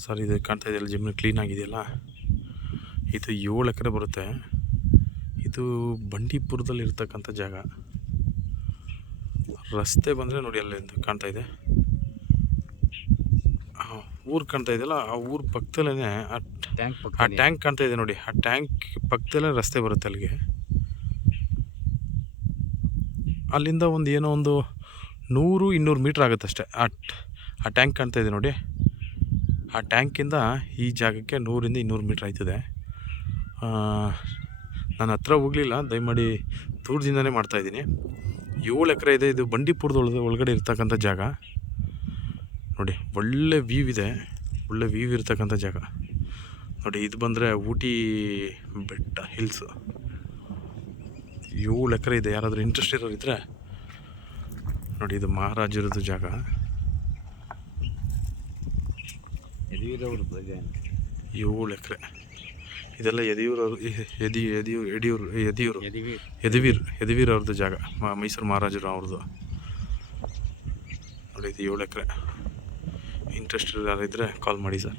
Sir ಇದು ಕಾಣ್ತಾ ಇದೆಯಲ್ಲ ಜಮೀನು ಕ್ಲೀನ್ ಆಗಿದೆಯಲ್ಲ, ಇದು 7 ಎಕರೆ ಬರುತ್ತೆ. ಇದು ಬಂಡೀಪುರದಲ್ಲಿ ಇರ್ತಕ್ಕಂಥ ಜಾಗ. ರಸ್ತೆ ಬಂದರೆ ನೋಡಿ ಅಲ್ಲಿಂದ ಕಾಣ್ತಾ ಇದೆ, ಊರು ಕಾಣ್ತಾ ಇದೆಯಲ್ಲ, ಆ ಊರು ಪಕ್ಕದಲ್ಲೇ ಆ ಟ್ಯಾಂಕ್ ಕಾಣ್ತಾ ಇದೆ ನೋಡಿ. ಆ ಟ್ಯಾಂಕ್ ಪಕ್ಕದಲ್ಲೇ ರಸ್ತೆ ಬರುತ್ತೆ ಅಲ್ಲಿಗೆ. ಅಲ್ಲಿಂದ ಏನೋ ಒಂದು 100-200 ಮೀಟ್ರ್ ಆಗುತ್ತೆ ಅಷ್ಟೇ. ಆ ಟ್ಯಾಂಕ್ ಕಾಣ್ತಾ ಇದೆ ನೋಡಿ, ಆ ಟ್ಯಾಂಕಿಂದ ಈ ಜಾಗಕ್ಕೆ 100-200 ಮೀಟ್ರ್ ಆಯ್ತದೆ. ನಾನು ಹತ್ರ ಹೋಗಲಿಲ್ಲ, ದಯಮಾಡಿ ದೂರದಿಂದನೇ ಮಾಡ್ತಾಯಿದ್ದೀನಿ. 7 ಎಕರೆ ಇದೆ. ಇದು ಬಂಡೀಪುರದ ಒಳಗಡೆ ಇರ್ತಕ್ಕಂಥ ಜಾಗ ನೋಡಿ. ಒಳ್ಳೆ ವ್ಯೂ ಇದೆ, ಒಳ್ಳೆ ವ್ಯೂ ಇರ್ತಕ್ಕಂಥ ಜಾಗ ನೋಡಿ. ಇದು ಬಂದರೆ ಊಟಿ ಬೆಟ್ಟ ಹಿಲ್ಸು. 7 ಎಕರೆ ಇದೆ. ಯಾರಾದರೂ ಇಂಟ್ರೆಸ್ಟ್ ಇರೋರು ಇದ್ದರೆ ನೋಡಿ, ಇದು ಮಹಾರಾಜರದ್ದು ಜಾಗ. 7 ಎಕರೆ ಇದೆಲ್ಲ ಯದುವೀರ್ ಅವ್ರದ್ದು ಜಾಗ, ಮೈಸೂರು ಮಹಾರಾಜರು ಅವ್ರದ್ದು ನೋಡಿ. ಇದು 7 ಎಕರೆ. ಇಂಟ್ರೆಸ್ಟ್ ಯಾರಿದ್ದರೆ ಕಾಲ್ ಮಾಡಿ ಸರ್.